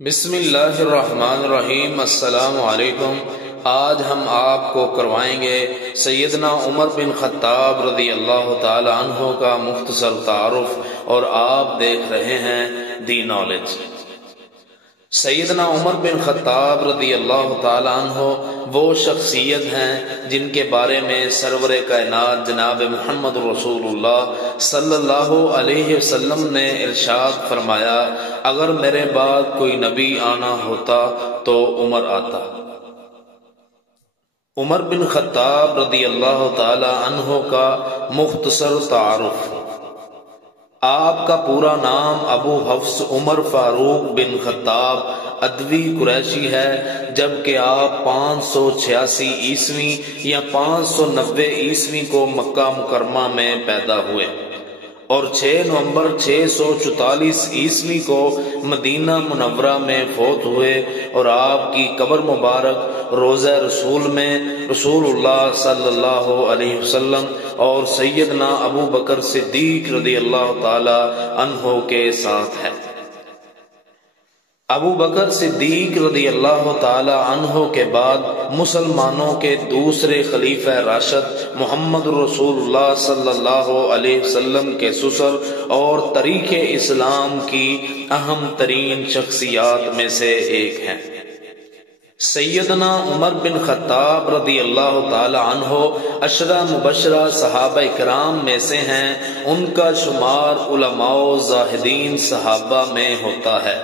بسم اللہ الرحمن الرحیم۔ السلام علیکم۔ آج ہم آپ کو کروائیں گے سیدنا عمر بن خطاب رضی اللہ تعالی عنہ کا مختصر تعارف، اور آپ دیکھ رہے ہیں دی نالج۔ سیدنا عمر بن خطاب رضی اللہ تعالی عنہ وہ شخصیت ہیں جن کے بارے میں سرور کائنات جناب محمد رسول اللہ صلی اللہ علیہ وسلم نے ارشاد فرمایا، اگر میرے بعد کوئی نبی آنا ہوتا تو عمر آتا۔ عمر بن خطاب رضی اللہ تعالی عنہ کا مختصر تعارف۔ آپ کا پورا نام ابو حفص عمر فاروق بن خطاب ادوی قریشی ہے، جبکہ آپ 586 عیسوی یا 590 عیسوی کو مکہ مکرمہ میں پیدا ہوئے اور 6 نومبر 644 عیسوی کو مدینہ منورہ میں فوت ہوئے، اور آپ کی قبر مبارک روضہ رسول میں رسول اللہ صلی اللہ علیہ وسلم اور سیدنا ابو بکر صدیق رضی اللہ تعالی عنہ کے ساتھ ہے۔ ابو بکر صدیق رضی اللہ تعالی عنہ کے بعد مسلمانوں کے دوسرے خلیفہ راشد محمد رسول اللہ صلی اللہ علیہ وسلم کے سسر اور طریق اسلام کی اہم ترین شخصیات میں سے ایک ہیں۔ سیدنا عمر بن خطاب رضی اللہ تعالی عنہ عشرہ مبشرہ صحابہ کرام میں سے ہیں۔ ان کا شمار علماء و زاہدین صحابہ میں ہوتا ہے۔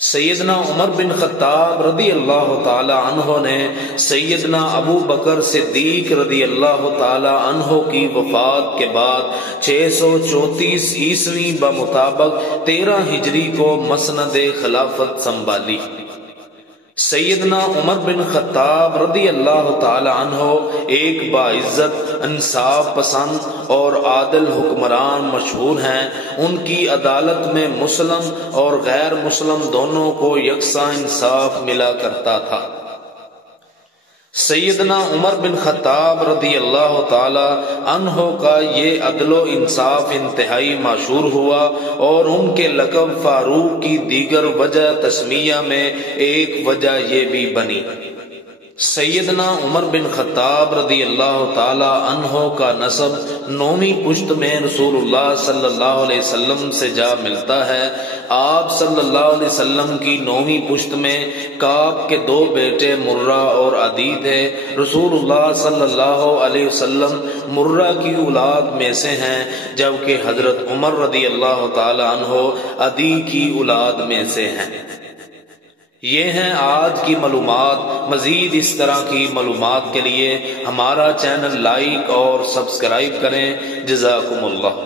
سیدنا عمر بن خطاب رضی اللہ تعالی عنہ نے سیدنا ابو بکر صدیق رضی اللہ تعالی عنہ کی وفات کے بعد 634 عیسوی بمطابق 13 ہجری کو مسند خلافت سنبھالی۔ سیدنا عمر بن خطاب رضی اللہ تعالی عنہ ایک باعزت، انصاف پسند اور عادل حکمران مشہور ہیں۔ ان کی عدالت میں مسلم اور غیر مسلم دونوں کو یکساں انصاف ملا کرتا تھا۔ سیدنا عمر بن خطاب رضی اللہ تعالی عنہ کا یہ عدل و انصاف انتہائی مشہور ہوا، اور ان کے لقب فاروق کی دیگر وجہ تسمیہ میں ایک وجہ یہ بھی بنی۔ سیدنا عمر بن خطاب رضی اللہ تعالی عنہ کا نسب 9ویں پشت میں رسول اللہ صلی اللہ علیہ وسلم سے جا ملتا ہے۔ آپ صلی اللہ علیہ وسلم کی 9ویں پشت میں کعب کے 2 بیٹے مرہ اور عدی تھے۔ رسول اللہ صلی اللہ علیہ وسلم مرہ کی اولاد میں سے ہیں، جبکہ حضرت عمر رضی اللہ تعالی عنہ عدی کی اولاد میں سے ہیں۔ یہ ہیں آج کی معلومات۔ مزید اس طرح کی معلومات کے لیے ہمارا چینل لائک اور سبسکرائب کریں۔ جزاکم اللہ۔